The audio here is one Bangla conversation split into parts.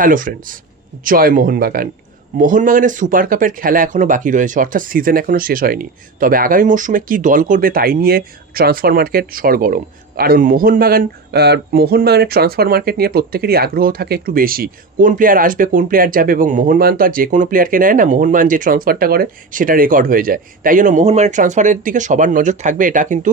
হ্যালো ফ্রেন্ডস, জয় মোহনবাগান। মোহনবাগানের সুপার কাপের খেলা এখনও বাকি রয়েছে, অর্থাৎ সিজন এখনও শেষ হয়নি। তবে আগামী মরশুমে কী দল করবে তাই নিয়ে ট্রান্সফার মার্কেট সরগরম। কারণ মোহনবাগানের ট্রান্সফার মার্কেট নিয়ে প্রত্যেকেরই আগ্রহ থাকে একটু বেশি, কোন প্লেয়ার আসবে, কোন প্লেয়ার যাবে। এবং মোহনবাগান তো আর যে কোনো প্লেয়ারকে নেয় না, মোহনবাগান যে ট্রান্সফারটা করে সেটা রেকর্ড হয়ে যায়। তাই জন্য মোহনবাগানের ট্রান্সফারের দিকে সবার নজর থাকবে, এটা কিন্তু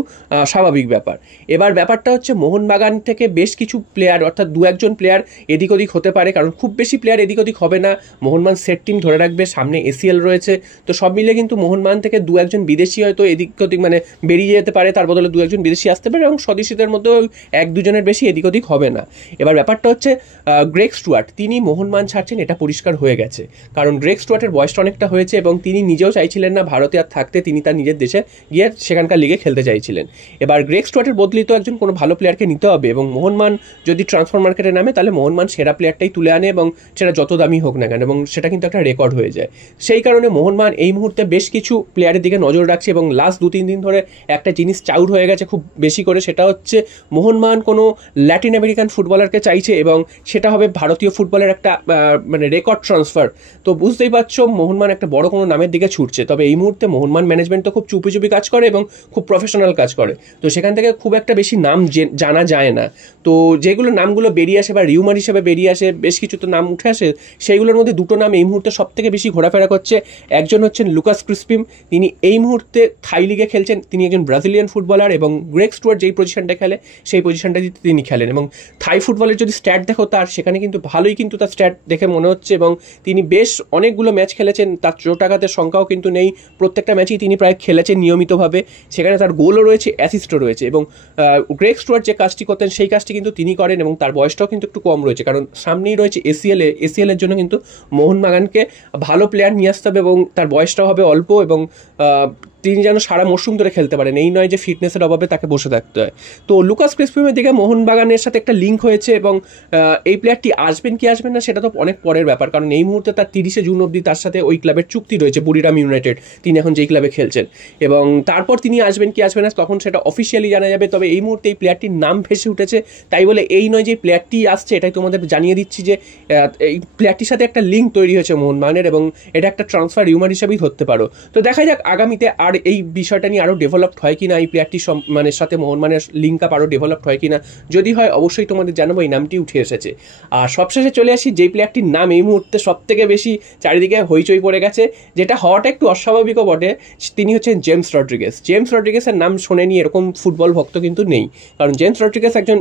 স্বাভাবিক ব্যাপার। এবার ব্যাপারটা হচ্ছে মোহনবাগান থেকে বেশ কিছু প্লেয়ার, অর্থাৎ দু একজন প্লেয়ার এদিক ওদিক হতে পারে, কারণ খুব বেশি প্লেয়ার এদিক ওদিক হবে না। মোহনবাগান সেট টিম ধরে রাখবে, সামনে এসিএল রয়েছে, তো সব মিলে কিন্তু মোহনবাগান থেকে দু একজন বিদেশি হয়তো এদিক ওদিক বেরিয়ে যেতে পারে, তার বদলে দু একজন বিদেশি আসতে পারে, এবং স্বদেশিদের মধ্যে এক দুজনের বেশি এদিক ওদিক হবে না। এবার ব্যাপারটা হচ্ছে গ্রেগ স্টুয়ার্ট তিনি মোহনবাগান ছাড়ছেন, এটা পরিষ্কার হয়ে গেছে। কারণ গ্রেগ স্টুয়ার্টের বয়সটা অনেকটা হয়েছে এবং তিনি নিজেও চাইছিলেন না ভারতে আর থাকতে, তিনি তার নিজের দেশে গিয়ে সেখানকার লিগে খেলতে চাইছিলেন। এবার গ্রেগ স্টুয়ার্টের বদলি তো একজন কোনো ভালো প্লেয়ারকে নিতে হবে, এবং মোহনবাগান যদি ট্রান্সফার মার্কেটে নামে তাহলে মোহনবাগান সেরা প্লেয়ারটাই তুলে আনে, এবং সেটা যত দামি হোক না কেন, এবং সেটা কিন্তু একটা রেকর্ড হয়ে যায়। সেই কারণে মোহনবাগান এই মুহূর্তে বেশ কিছু প্লেয়ারের দিকে নজর রাখছে, এবং লাস্ট 2-3 দিন ধরে একটা জিনিস চাউর হয়ে গেছে খুব বেশি করে, সেটা হচ্ছে মোহনবাগান কোনো ল্যাটিন আমেরিকান ফুটবলারকে চাইছে, এবং সেটা হবে ভারতীয় ফুটবলের একটা রেকর্ড ট্রান্সফার। তো বুঝতেই পারছো মোহনবাগান একটা বড় কোনো নামের দিকে ছুটছে। তবে এই মুহূর্তে মোহনবাগান ম্যানেজমেন্ট তো খুব চুপি চুপি কাজ করে এবং খুব প্রফেশনাল কাজ করে, তো সেখান থেকে খুব একটা বেশি নাম জানা যায় না। তো যেগুলো নামগুলো বেরিয়ে আসে বা রিউমার হিসেবে বেরিয়ে আসে, বেশ কিছু তো নাম উঠে আসে, সেইগুলোর মধ্যে দুটো নাম এই মুহূর্তে সব থেকে বেশি ঘোরাফেরা করছে। একজন হচ্ছেন লুকাস ক্রিসপিম, তিনি এই মুহূর্তে থাই লিগে খেলছেন, তিনি একজন ব্রাজিলিয়ান ফুটবলার, এবং গ্রেগ স্টুয়ার্ট যেই পজিশনটা খেলে সেই পজিশনটা তিনি খেলেন। এবং থাই ফুটবলের যদি স্ট্যাট দেখো তার, সেখানে কিন্তু ভালোই কিন্তু তার স্ট্যাট দেখে মনে হচ্ছে, এবং তিনি বেশ অনেকগুলো ম্যাচ খেলেছেন, তার চোট আঘাতের সংখ্যাও কিন্তু নেই, প্রত্যেকটা ম্যাচেই তিনি প্রায় খেলেছেন নিয়মিতভাবে, সেখানে তার গোলও রয়েছে, অ্যাসিস্টও রয়েছে। এবং গ্রেগ স্টুয়ার্ট যে কাজটি করতেন সেই কাজটি কিন্তু তিনি করেন, এবং তার বয়সটাও কিন্তু একটু কম রয়েছে, কারণ সামনেই রয়েছে এসিএল এর জন্য কিন্তু মোহনবাগানকে ভালো প্লেয়ার নিয়ে আসতে হবে, এবং তার বয়সটাও হবে অল্প, এবং তিনি যেন সারা মরশুম ধরে খেলতে পারেন, এই নয় যে ফিটনেসের অভাবে তাকে বসে থাকতে হয়। তো লুকাস ক্রিসপিমের দিকে মোহনবাগানের সাথে একটা লিঙ্ক হয়েছে, এবং এই প্লেয়ারটি আসবেন কি আসবেন না সেটা তো অনেক পরের ব্যাপার, কারণ এই মুহূর্তে তার 30 জুন অবধি তার সাথে ওই ক্লাবের চুক্তি রয়েছে, বুড়িরাম ইউনাইটেড, তিনি এখন যেই ক্লাবে খেলছেন, এবং তারপর তিনি আসবেন কি আসবেন না তখন সেটা অফিসিয়ালি জানা যাবে। তবে এই মুহূর্তে এই প্লেয়ারটির নাম ভেসে উঠেছে, তাই বলে এই নয় যে প্লেয়ারটি আসছে, এটাই তোমাদের জানিয়ে দিচ্ছি যে এই প্লেয়ারটির সাথে একটা লিঙ্ক তৈরি হয়েছে মোহনবাগানের, এবং এটা একটা ট্রান্সফার রিউমার হিসেবেই ধরতে পারো। তো দেখা যাক আগামীতে আর এই বিষয়টা নিয়ে আরও ডেভেলপড হয় কিনা, এই প্লেয়ারটির সাথে মোহনবাগানের লিঙ্ক আপ আরও ডেভেলপড হয় কিনা, যদি হয় অবশ্যই তোমাদের জানাবো। এই নামটি উঠে এসেছে। আর সবশেষে চলে আসি যেই প্লেয়ারটির নাম এই মুহূর্তে সব থেকে বেশি চারিদিকে হইচই পড়ে গেছে, যেটা হওয়াটা একটু অস্বাভাবিকও বটে, তিনি হচ্ছেন জেমস রড্রিগেজ। জেমস রড্রিগেজের নাম শোনেনি এরকম ফুটবল ভক্ত কিন্তু নেই, কারণ জেমস রড্রিগেজ একজন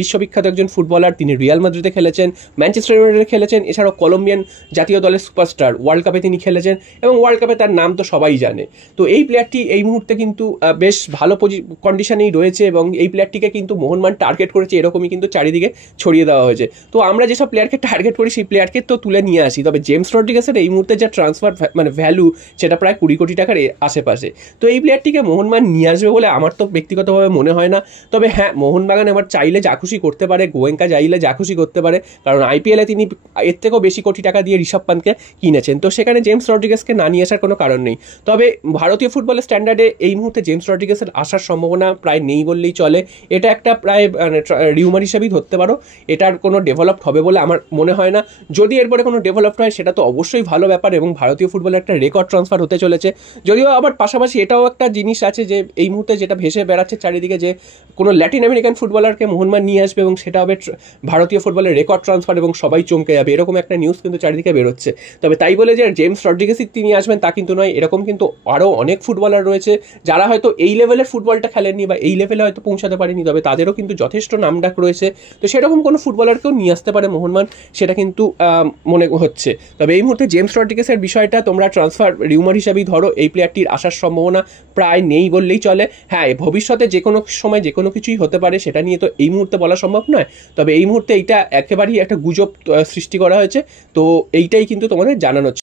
বিশ্ববিখ্যাত একজন ফুটবলার। তিনি রিয়াল মাদ্রিদে খেলেছেন, ম্যানচেস্টার ইউনাইটেডে খেলেছেন, এছাড়াও কলম্বিয়ান জাতীয় দলের সুপারস্টার, ওয়ার্ল্ড কাপে তিনি খেলেছেন, এবং ওয়ার্ল্ড কাপে তার নাম তো সবাই জানে। তো এই প্লেয়ারটি এই মুহূর্তে কিন্তু বেশ ভালো কন্ডিশনেই রয়েছে, এবং এই প্লেয়ারটিকে কিন্তু মোহনবাগান টার্গেট করেছে, এরকমই কিন্তু চারিদিকে ছড়িয়ে দেওয়া হয়েছে। তো আমরা যেসব প্লেয়ারকে টার্গেট করি সেই প্লেয়ারকে তো তুলে নিয়ে আসি, তবে জেমস রড্রিগেজের এই মুহূর্তে যা ট্রান্সফার ভ্যালু সেটা প্রায় 20 কোটি টাকার আশেপাশে। তো এই প্লেয়ারটিকে মোহনবাগান নিয়ে আসবে বলে আমার তো ব্যক্তিগতভাবে মনে হয় না। তবে হ্যাঁ, মোহনবাগান এবার চাইলে যা খুশি করতে পারে, গোয়েঙ্কা চাইলে যা খুশি করতে পারে, কারণ আইপিএলে তিনি এর থেকেও বেশি কোটি টাকা দিয়ে ঋষভ পান্তকে কিনেছেন, তো সেখানে জেমস রড্রিগেজকে না নিয়ে আসার কোনো কারণ নেই। তবে ভারতীয় ফুটবলের স্ট্যান্ডার্ডে এই মুহূর্তে জেমস রড্রিগেজের আসার সম্ভাবনা প্রায় নেই বললেই চলে। এটা একটা প্রায় রিউমার হিসেবেই ধরতে পারো, এটার কোনো ডেভেলপড হবে বলে আমার মনে হয় না। যদি এরপরে কোনো ডেভেলপড হয় সেটা তো অবশ্যই ভালো ব্যাপার, এবং ভারতীয় ফুটবলের একটা রেকর্ড ট্রান্সফার হতে চলেছে। যদিও আবার পাশাপাশি এটাও একটা জিনিস আছে যে এই মুহূর্তে যেটা ভেসে বেড়াচ্ছে চারিদিকে, যে কোনো ল্যাটিন আমেরিকান ফুটবলারকে মোহনবাগান নিয়ে আসবে, এবং সেটা হবে ভারতীয় ফুটবলের রেকর্ড ট্রান্সফার, এবং সবাই চমকে যাবে, এরকম একটা নিউজ কিন্তু চারিদিকে বেরোচ্ছে। তবে তাই বলে যে জেমস রড্রিগেজই তিনি আসবেন তা কিন্তু নয়, এরকম কিন্তু আরও অনেক ফুটবলার রয়েছে যারা হয়তো এই লেভেলের ফুটবলটা খেলেননি বা এই লেভেলে হয়তো পৌঁছাতে পারেনি, তবে তাদেরও কিন্তু যথেষ্ট নামডাক রয়েছে। তো সেরকম কোনো ফুটবলারকেও নিয়ে আসতে পারে মোহনবাগান, সেটা কিন্তু মনে হচ্ছে। তবে এই মুহূর্তে জেমস রড্রিগেজের বিষয়টা তোমরা ট্রান্সফার রিউমার হিসাবেই ধরো, এই প্লেয়ারটির আসার সম্ভাবনা প্রায় নেই বললেই চলে। হ্যাঁ, ভবিষ্যতে যে কোনো সময় যে কোনো কিছুই হতে পারে, সেটা নিয়ে তো এই মুহূর্তে বলা সম্ভব নয়। তবে এই মুহূর্তে এইটা একেবারেই একটা গুজব সৃষ্টি করা হয়েছে, তো এইটাই কিন্তু তোমাদের জানানো।